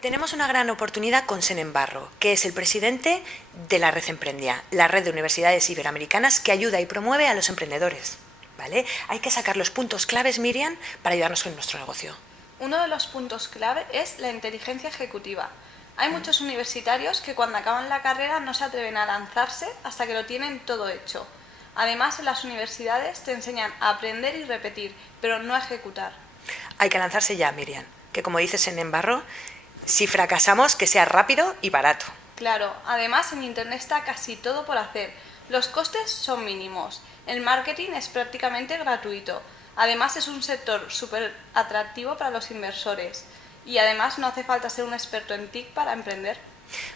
Tenemos una gran oportunidad con Senen Barro, que es el presidente de la Red Emprendia, la red de universidades iberoamericanas que ayuda y promueve a los emprendedores. ¿Vale? Hay que sacar los puntos claves, Miriam, para ayudarnos con nuestro negocio. Uno de los puntos clave es la inteligencia ejecutiva. Hay muchos universitarios que cuando acaban la carrera no se atreven a lanzarse hasta que lo tienen todo hecho. Además, en las universidades te enseñan a aprender y repetir, pero no a ejecutar. Hay que lanzarse ya, Miriam, que como dices Senen Barro, si fracasamos, que sea rápido y barato. Claro, además en Internet está casi todo por hacer. Los costes son mínimos. El marketing es prácticamente gratuito. Además es un sector súper atractivo para los inversores. Y además no hace falta ser un experto en TIC para emprender.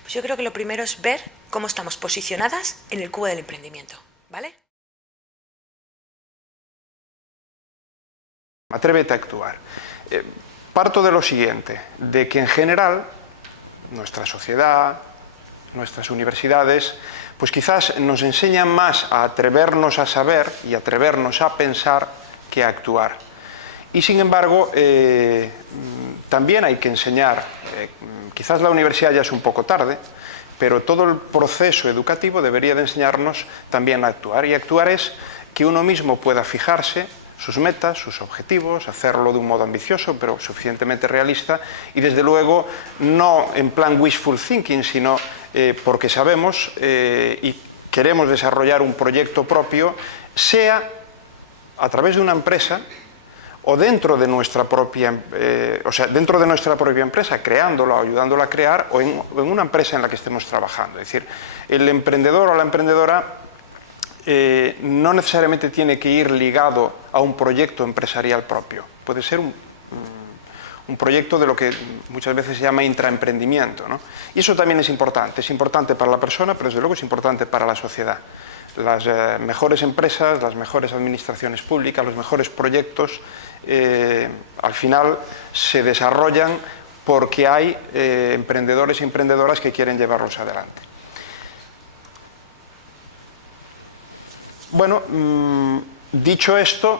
Pues yo creo que lo primero es ver cómo estamos posicionadas en el cubo del emprendimiento, ¿vale? Atrévete a actuar. Parto de lo siguiente, de que en general nuestra sociedad, nuestras universidades, pues quizás nos enseñan más a atrevernos a saber y atrevernos a pensar que a actuar. Y sin embargo, también hay que enseñar, quizás la universidad ya es un poco tarde, pero todo el proceso educativo debería de enseñarnos también a actuar. Y actuar es que uno mismo pueda fijarse sus metas, sus objetivos, hacerlo de un modo ambicioso, pero suficientemente realista, y desde luego no en plan wishful thinking, sino porque sabemos y queremos desarrollar un proyecto propio, sea a través de una empresa o dentro de nuestra propia, dentro de nuestra propia empresa, creándola o ayudándola a crear, o en una empresa en la que estemos trabajando. Es decir, el emprendedor o la emprendedora no necesariamente tiene que ir ligado a un proyecto empresarial propio. Puede ser un proyecto de lo que muchas veces se llama intraemprendimiento, ¿no? Y eso también es importante para la persona, pero desde luego es importante para la sociedad. Las mejores empresas, las mejores administraciones públicas, los mejores proyectos, al final se desarrollan porque hay emprendedores y emprendedoras que quieren llevarlos adelante. Bueno, dicho esto,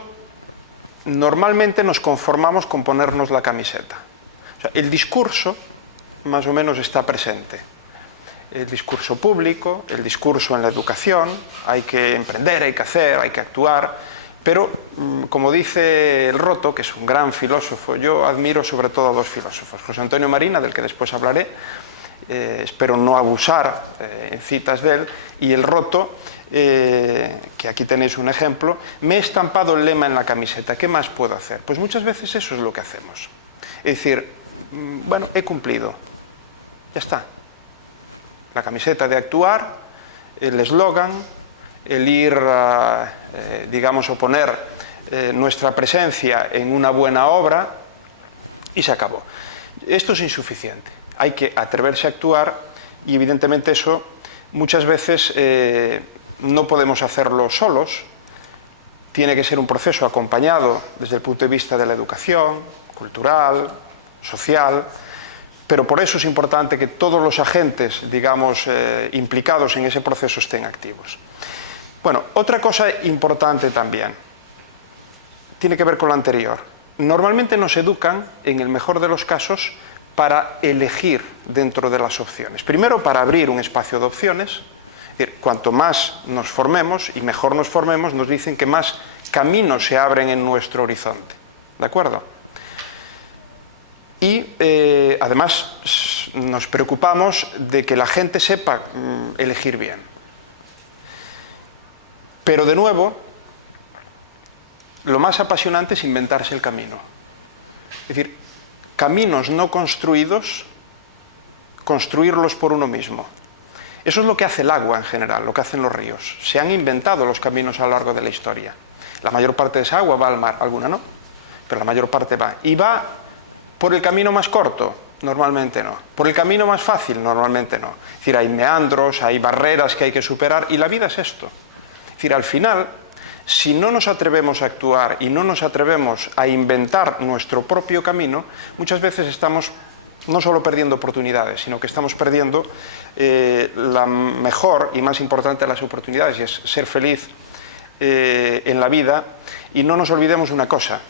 normalmente nos conformamos con ponernos la camiseta. O sea, el discurso más o menos está presente. El discurso público, el discurso en la educación, hay que emprender, hay que hacer, hay que actuar, pero como dice el Roto, que es un gran filósofo, yo admiro sobre todo a dos filósofos, José Antonio Marina, del que después hablaré, espero no abusar en citas de él, y el Roto, que aquí tenéis un ejemplo, me he estampado el lema en la camiseta, ¿qué más puedo hacer? Pues muchas veces eso es lo que hacemos. Es decir, bueno, he cumplido, ya está. La camiseta de actuar, el eslogan, el ir, digamos, o poner nuestra presencia en una buena obra, y se acabó. Esto es insuficiente. Hay que atreverse a actuar y evidentemente eso muchas veces no podemos hacerlo solos. Tiene que ser un proceso acompañado desde el punto de vista de la educación, cultural, social, pero por eso es importante que todos los agentes, digamos, implicados en ese proceso estén activos. Bueno, otra cosa importante también tiene que ver con lo anterior. Normalmente nos educan, en el mejor de los casos, para elegir dentro de las opciones. Primero, para abrir un espacio de opciones. Es decir, cuanto más nos formemos y mejor nos formemos, nos dicen que más caminos se abren en nuestro horizonte. ¿De acuerdo? Y además nos preocupamos de que la gente sepa elegir bien. Pero de nuevo, lo más apasionante es inventarse el camino. Es decir, caminos no construidos, construirlos por uno mismo. Eso es lo que hace el agua en general, lo que hacen los ríos. Se han inventado los caminos a lo largo de la historia. La mayor parte de esa agua va al mar, alguna no, pero la mayor parte va. Y va por el camino más corto, normalmente no. Por el camino más fácil, normalmente no. Es decir, hay meandros, hay barreras que hay que superar, y la vida es esto. Es decir, al final, si no nos atrevemos a actuar y no nos atrevemos a inventar nuestro propio camino, muchas veces estamos no solo perdiendo oportunidades, sino que estamos perdiendo la mejor y más importante de las oportunidades, y es ser feliz en la vida. Y no nos olvidemos una cosa: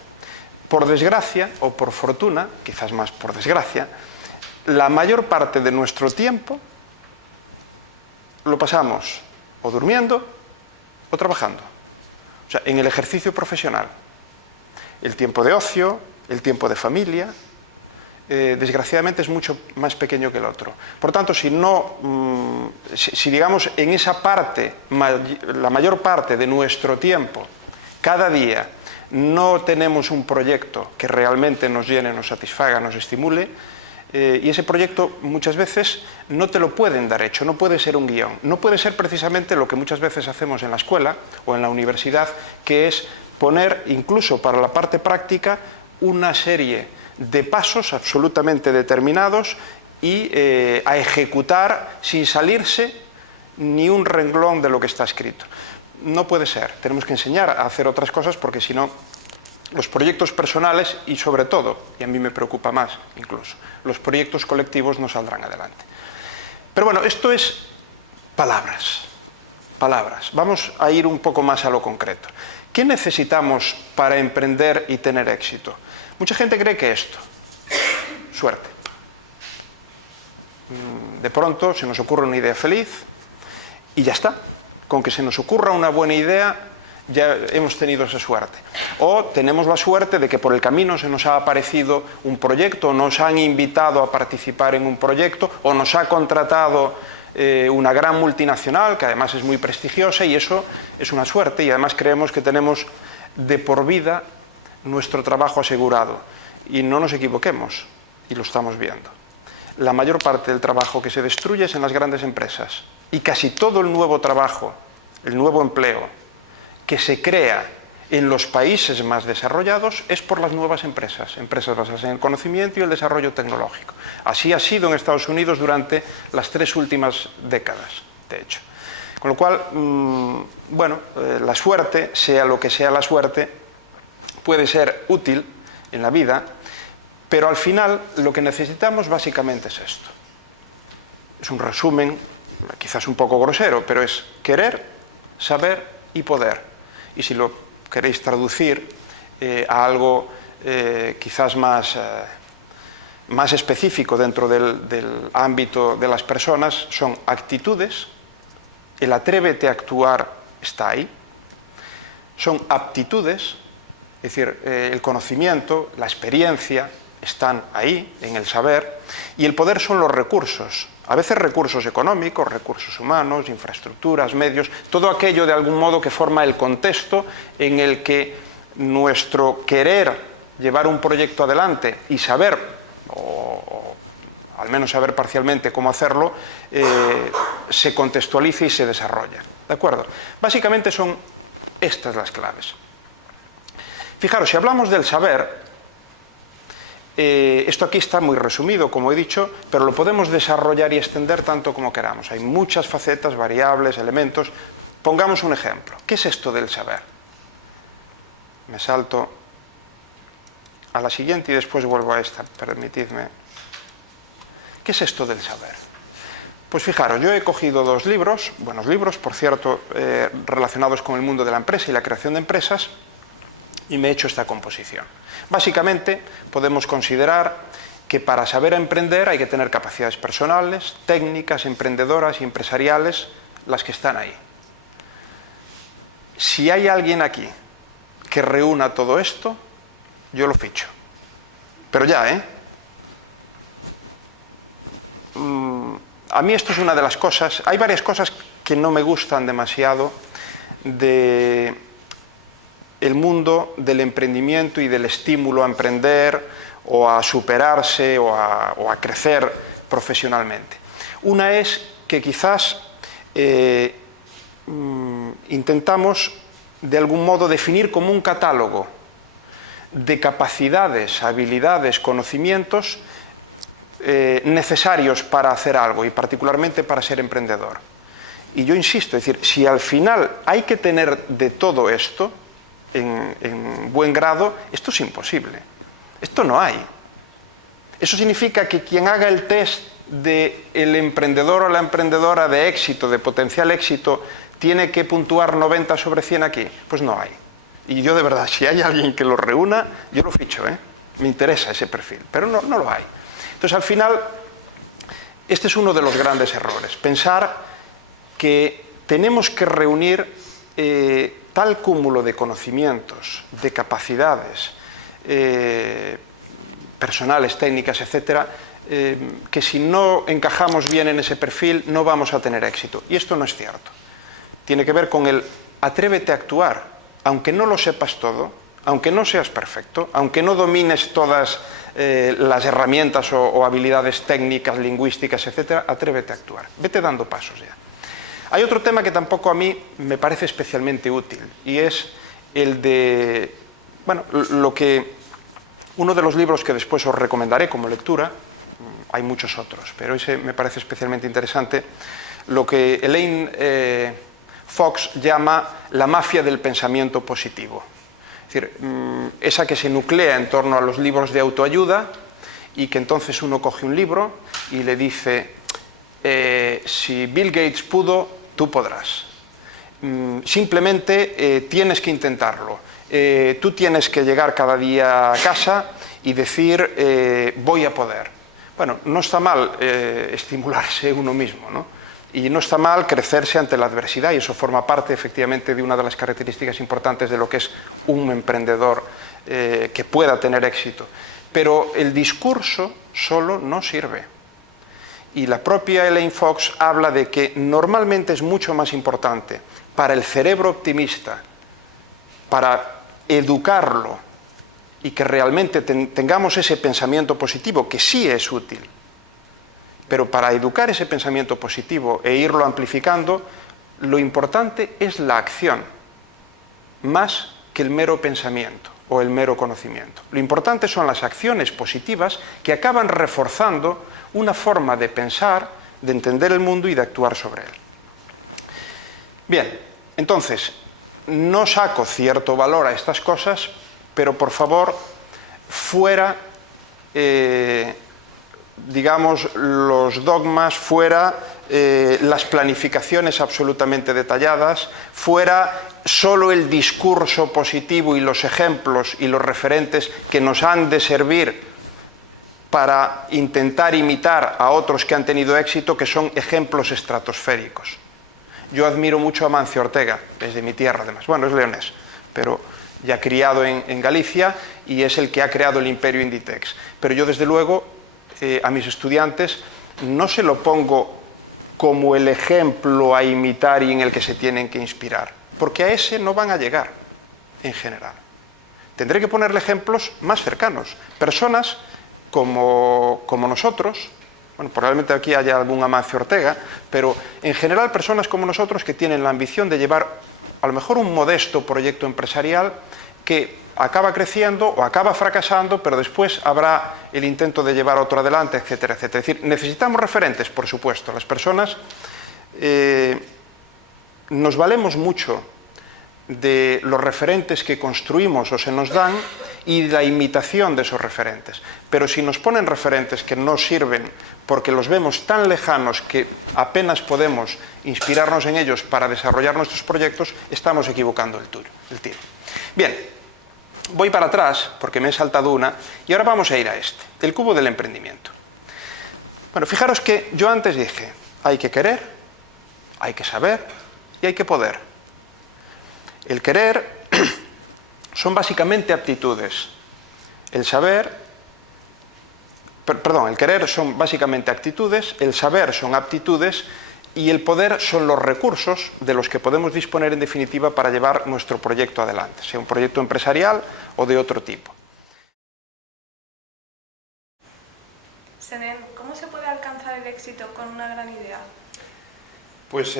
por desgracia o por fortuna, quizás más por desgracia, la mayor parte de nuestro tiempo lo pasamos o durmiendo o trabajando. O sea, en el ejercicio profesional. El tiempo de ocio, el tiempo de familia, desgraciadamente es mucho más pequeño que el otro. Por tanto, si digamos en esa parte, la mayor parte de nuestro tiempo, cada día, no tenemos un proyecto que realmente nos llene, nos satisfaga, nos estimule, y ese proyecto muchas veces no te lo pueden dar hecho, no puede ser un guión, no puede ser precisamente lo que muchas veces hacemos en la escuela o en la universidad, que es poner, incluso para la parte práctica, una serie de pasos absolutamente determinados y a ejecutar sin salirse ni un renglón de lo que está escrito. No puede ser, tenemos que enseñar a hacer otras cosas porque si no, los proyectos personales y sobre todo, y a mí me preocupa más incluso, los proyectos colectivos no saldrán adelante. Pero bueno, esto es palabras. Vamos a ir un poco más a lo concreto. ¿Qué necesitamos para emprender y tener éxito? Mucha gente cree que esto, suerte. De pronto se nos ocurre una idea feliz y ya está. Con que se nos ocurra una buena idea ya hemos tenido esa suerte. O tenemos la suerte de que por el camino se nos ha aparecido un proyecto, o nos han invitado a participar en un proyecto, o nos ha contratado una gran multinacional, que además es muy prestigiosa, y eso es una suerte, y además creemos que tenemos de por vida nuestro trabajo asegurado. Y no nos equivoquemos, y lo estamos viendo. La mayor parte del trabajo que se destruye es en las grandes empresas, y casi todo el nuevo trabajo, el nuevo empleo, que se crea en los países más desarrollados es por las nuevas empresas basadas en el conocimiento y el desarrollo tecnológico. Así ha sido en Estados Unidos durante las 3 últimas décadas, de hecho. Con lo cual, bueno, la suerte, sea lo que sea la suerte, puede ser útil en la vida, pero al final lo que necesitamos básicamente es esto. Es un resumen, quizás un poco grosero, pero es querer, saber y poder. Y si lo queréis traducir a algo quizás más específico dentro del ámbito de las personas, son actitudes, el atrévete a actuar está ahí, son aptitudes, es decir, el conocimiento, la experiencia están ahí, en el saber, y el poder son los recursos. A veces recursos económicos, recursos humanos, infraestructuras, medios, todo aquello de algún modo que forma el contexto en el que nuestro querer llevar un proyecto adelante y saber, o al menos saber parcialmente cómo hacerlo, se contextualiza y se desarrolla. ¿De acuerdo? Básicamente son estas las claves. Fijaros, si hablamos del saber, esto aquí está muy resumido, como he dicho, pero lo podemos desarrollar y extender tanto como queramos. Hay muchas facetas, variables, elementos. Pongamos un ejemplo. ¿Qué es esto del saber? Me salto a la siguiente y después vuelvo a esta, permitidme. ¿Qué es esto del saber? Pues fijaros, yo he cogido 2 libros, buenos libros, por cierto, relacionados con el mundo de la empresa y la creación de empresas, y me he hecho esta composición. Básicamente, podemos considerar que para saber emprender hay que tener capacidades personales, técnicas, emprendedoras y empresariales, las que están ahí. Si hay alguien aquí que reúna todo esto, yo lo ficho. Pero ya, A mí esto es una de las cosas, hay varias cosas que no me gustan demasiado de el mundo del emprendimiento y del estímulo a emprender o a superarse o a crecer profesionalmente. Una es que quizás intentamos de algún modo definir como un catálogo de capacidades, habilidades, conocimientos necesarios para hacer algo y particularmente para ser emprendedor. Y yo insisto, es decir, si al final hay que tener de todo esto en buen grado, esto es imposible. Esto no hay. Eso significa que quien haga el test del emprendedor o la emprendedora de éxito, de potencial éxito, tiene que puntuar 90 sobre 100 aquí. Pues no hay. Y yo de verdad, si hay alguien que lo reúna, yo lo ficho, Me interesa ese perfil, pero no lo hay. Entonces al final Este es uno de los grandes errores, pensar que tenemos que reunir tal cúmulo de conocimientos, de capacidades personales, técnicas, etcétera, que si no encajamos bien en ese perfil no vamos a tener éxito. Y esto no es cierto. Tiene que ver con el atrévete a actuar, aunque no lo sepas todo, aunque no seas perfecto, aunque no domines todas las herramientas o habilidades técnicas, lingüísticas, etcétera, atrévete a actuar. Vete dando pasos ya. Hay otro tema que tampoco a mí me parece especialmente útil, y es el de, bueno, uno de los libros que después os recomendaré como lectura, hay muchos otros, pero ese me parece especialmente interesante, lo que Elaine Fox llama la mafia del pensamiento positivo. Es decir, esa que se nuclea en torno a los libros de autoayuda y que entonces uno coge un libro y le dice, si Bill Gates pudo, tú podrás. Simplemente tienes que intentarlo. Tú tienes que llegar cada día a casa y decir, voy a poder. Bueno, no está mal estimularse uno mismo, ¿no? Y no está mal crecerse ante la adversidad, y eso forma parte efectivamente de una de las características importantes de lo que es un emprendedor que pueda tener éxito. Pero el discurso solo no sirve. Y la propia Elaine Fox habla de que normalmente es mucho más importante para el cerebro optimista, para educarlo y que realmente tengamos ese pensamiento positivo, que sí es útil, pero para educar ese pensamiento positivo e irlo amplificando, lo importante es la acción, más que el mero pensamiento o el mero conocimiento. Lo importante son las acciones positivas que acaban reforzando una forma de pensar, de entender el mundo y de actuar sobre él. Bien, entonces, no saco cierto valor a estas cosas, pero por favor, fuera, digamos, los dogmas, fuera las planificaciones absolutamente detalladas, fuera solo el discurso positivo y los ejemplos y los referentes que nos han de servir para intentar imitar a otros que han tenido éxito, que son ejemplos estratosféricos. Yo admiro mucho a Amancio Ortega, es de mi tierra además, bueno, es leonés, pero ya criado en Galicia, y es el que ha creado el imperio Inditex. Pero yo desde luego a mis estudiantes no se lo pongo como el ejemplo a imitar y en el que se tienen que inspirar, porque a ese no van a llegar en general. Tendré que ponerle ejemplos más cercanos, personas como nosotros. Bueno, probablemente aquí haya algún Amancio Ortega, pero en general personas como nosotros que tienen la ambición de llevar a lo mejor un modesto proyecto empresarial que acaba creciendo o acaba fracasando, pero después habrá el intento de llevar otro adelante, etcétera, etcétera. Es decir, necesitamos referentes, por supuesto. Las personas nos valemos mucho de los referentes que construimos o se nos dan y de la imitación de esos referentes. Pero si nos ponen referentes que no sirven porque los vemos tan lejanos que apenas podemos inspirarnos en ellos para desarrollar nuestros proyectos, estamos equivocando el tiro. Bien, voy para atrás porque me he saltado una y ahora vamos a ir a este, el cubo del emprendimiento. Bueno, fijaros que yo antes dije, hay que querer, hay que saber y hay que poder. El querer son básicamente aptitudes. El querer son básicamente actitudes, el saber son aptitudes y el poder son los recursos de los que podemos disponer en definitiva para llevar nuestro proyecto adelante, sea un proyecto empresarial o de otro tipo. Senen, ¿cómo se puede alcanzar el éxito con una gran idea? Pues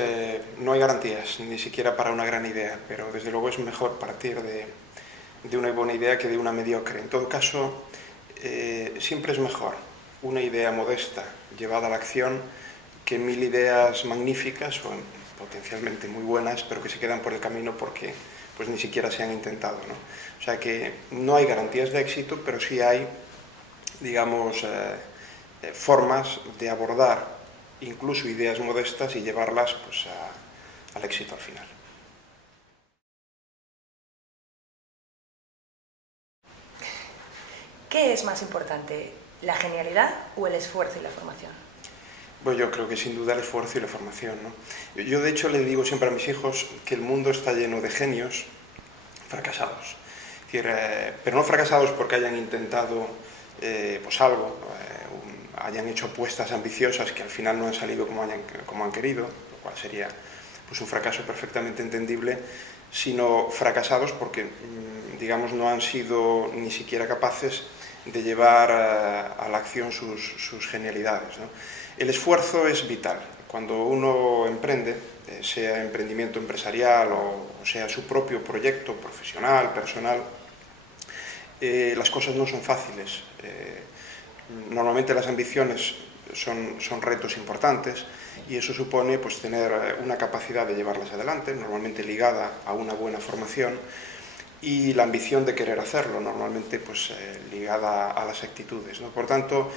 no hay garantías, ni siquiera para una gran idea, pero desde luego es mejor partir de una buena idea que de una mediocre. En todo caso, siempre es mejor una idea modesta llevada a la acción que 1000 ideas magníficas o potencialmente muy buenas, pero que se quedan por el camino porque pues ni siquiera se han intentado, ¿no? O sea que no hay garantías de éxito, pero sí hay, digamos, formas de abordar incluso ideas modestas y llevarlas pues, al éxito al final. ¿Qué es más importante, la genialidad o el esfuerzo y la formación? Bueno, yo creo que sin duda el esfuerzo y la formación, ¿no? Yo de hecho le digo siempre a mis hijos que el mundo está lleno de genios fracasados. Es decir, pero no fracasados porque hayan intentado pues algo, hayan hecho apuestas ambiciosas que al final no han salido como han querido, lo cual sería pues un fracaso perfectamente entendible, sino fracasados porque, digamos, no han sido ni siquiera capaces de llevar a la acción sus genialidades, ¿no? El esfuerzo es vital. Cuando uno emprende, sea emprendimiento empresarial o sea su propio proyecto profesional, personal, las cosas no son fáciles. Normalmente las ambiciones son retos importantes y eso supone pues, tener una capacidad de llevarlas adelante, normalmente ligada a una buena formación, y la ambición de querer hacerlo, normalmente pues, ligada a las actitudes, ¿no? Por tanto,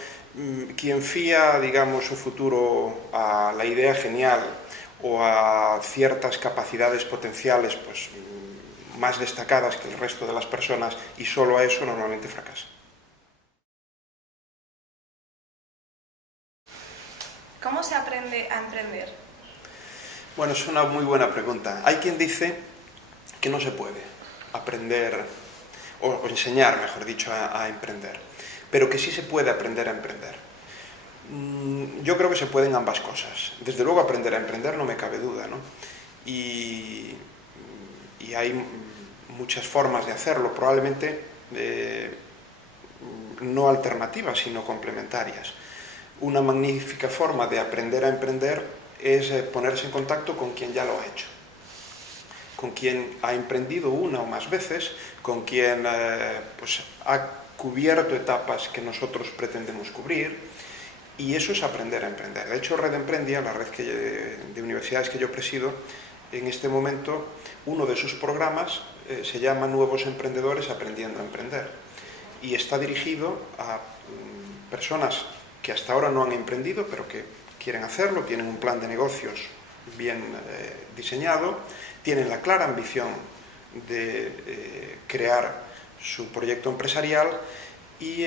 quien fía, digamos, su futuro a la idea genial o a ciertas capacidades potenciales pues, más destacadas que el resto de las personas y solo a eso, normalmente fracasa. ¿Cómo se aprende a emprender? Bueno, es una muy buena pregunta. Hay quien dice que no se puede aprender, o enseñar, mejor dicho, a emprender, pero que sí se puede aprender a emprender. Yo creo que se pueden ambas cosas. Desde luego aprender a emprender no me cabe duda, ¿no? Y hay muchas formas de hacerlo, probablemente no alternativas, sino complementarias. Una magnífica forma de aprender a emprender es ponerse en contacto con quien ya lo ha hecho, con quien ha emprendido una o más veces, con quien pues, ha cubierto etapas que nosotros pretendemos cubrir, y eso es aprender a emprender. De hecho, Red Emprendia, la red de universidades que yo presido, en este momento, uno de sus programas se llama Nuevos Emprendedores Aprendiendo a Emprender, y está dirigido a personas que hasta ahora no han emprendido, pero que quieren hacerlo, tienen un plan de negocios bien diseñado, tienen la clara ambición de crear su proyecto empresarial y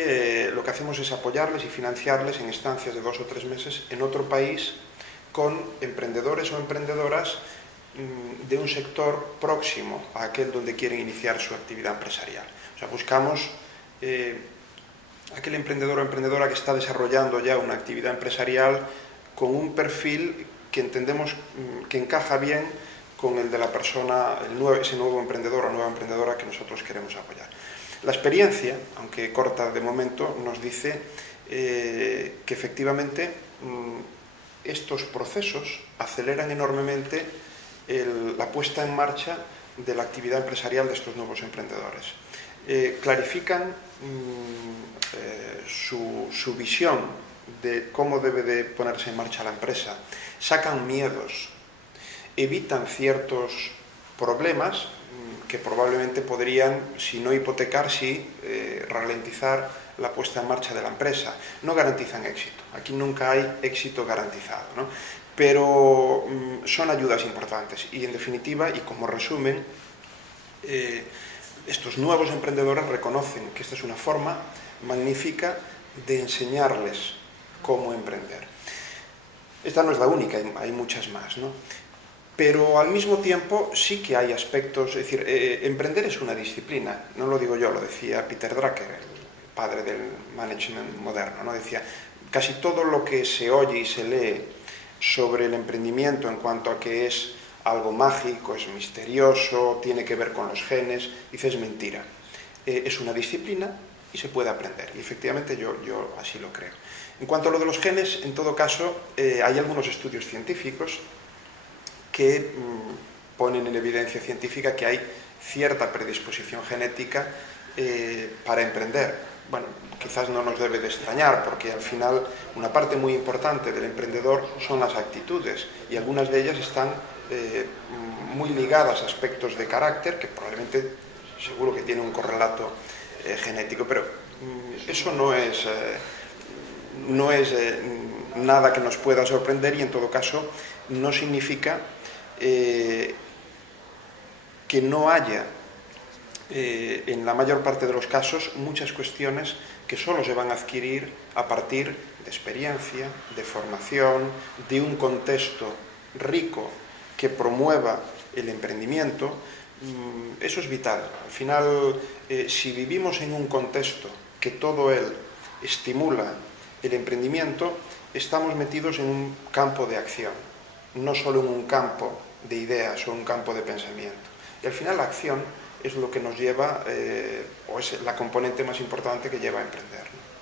lo que hacemos es apoyarles y financiarles en estancias de 2 o 3 meses en otro país con emprendedores o emprendedoras de un sector próximo a aquel donde quieren iniciar su actividad empresarial. O sea, buscamos aquel emprendedor o emprendedora que está desarrollando ya una actividad empresarial con un perfil que entendemos que encaja bien con el de la persona, ese nuevo emprendedor o nueva emprendedora que nosotros queremos apoyar. La experiencia, aunque corta de momento, nos dice que efectivamente estos procesos aceleran enormemente la puesta en marcha de la actividad empresarial de estos nuevos emprendedores. Clarifican su visión de cómo debe de ponerse en marcha la empresa, sacan miedos, evitan ciertos problemas que probablemente podrían, si no hipotecar, sí ralentizar la puesta en marcha de la empresa. No garantizan éxito, aquí nunca hay éxito garantizado, ¿no? Pero son ayudas importantes y en definitiva, y como resumen, estos nuevos emprendedores reconocen que esta es una forma magnífica de enseñarles cómo emprender. Esta no es la única, hay muchas más, ¿no? Pero al mismo tiempo sí que hay aspectos, es decir, emprender es una disciplina, no lo digo yo, lo decía Peter Drucker, el padre del management moderno, ¿no? Decía, casi todo lo que se oye y se lee sobre el emprendimiento en cuanto a que es algo mágico, es misterioso, tiene que ver con los genes, dice, es mentira. Es una disciplina y se puede aprender, y efectivamente yo así lo creo. En cuanto a lo de los genes, en todo caso, hay algunos estudios científicos que ponen en evidencia científica que hay cierta predisposición genética para emprender. Bueno, quizás no nos debe de extrañar, porque al final una parte muy importante del emprendedor son las actitudes, y algunas de ellas están muy ligadas a aspectos de carácter, que probablemente, seguro que tiene un correlato genético, pero eso no es nada que nos pueda sorprender, y en todo caso no significa que no haya en la mayor parte de los casos, muchas cuestiones que solo se van a adquirir a partir de experiencia, de formación, de un contexto rico que promueva el emprendimiento. Eso es vital. Al final, si vivimos en un contexto que todo él estimula el emprendimiento, estamos metidos en un campo de acción, no solo en un campo de ideas o un campo de pensamiento. Y al final la acción es lo que nos lleva, o es la componente más importante que lleva a emprender, ¿no?